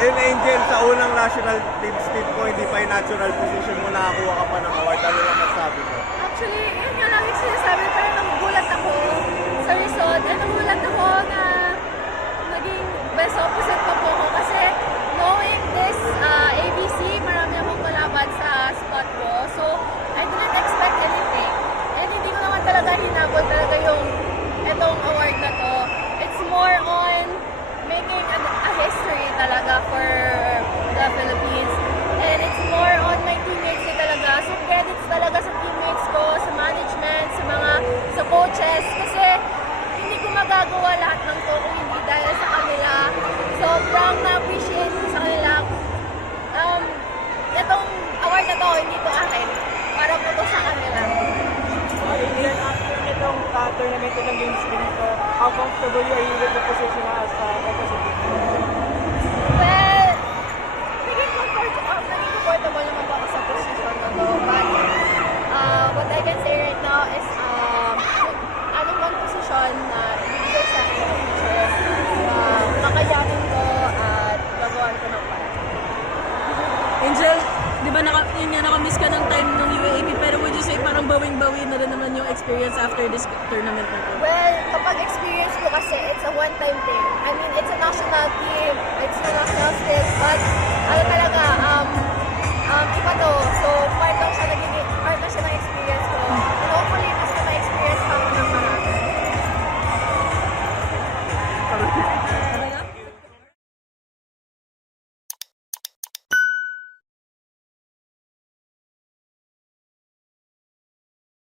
Ayun, Angel, sa unang national team speed ko, hindi pa yung natural position mo, nakakuha ka pa ng award. Ano lang masabi ko? Actually, yun nga lang yung sinasabi, parang nagugulat ako sa result. And nagugulat ako na naging best opposite pa po ako kasi knowing this ABC, marami akong kalaban sa spot ko. So, I didn't expect anything. And hindi ko naman talaga hinabol talaga yung itong award na to. It's more on making a history talaga for the Philippines. And it's more on my teammates din talaga. So, credits talaga sa teammates ko, sa management, sa coaches. Kasi hindi ko magagawa lahat ng to kung hindi dahil sa kanila. Sobrang na-appreciate ko sa kanila. Itong award na to, hindi to akin. Para po to sa kanila. Then after nitong tournament ng games din ito, how comfortable are you with the position as opposite? Well, naging comfortable naman po ako sa position na to. But what I can say right now is anong man posisyon na ibigay sa akin ng future, kakayanin ko at gagawan ko ng para. Angel, di ba yun nga nakamiss ka ng time ng UAAP, pero would you say parang bawing-bawi na rin naman yung experience after this tournament na to? Well, kapag experience ko kasi, it's a one-time thing. I mean, it's a national team, it's a national stage, but ano talaga, iba to,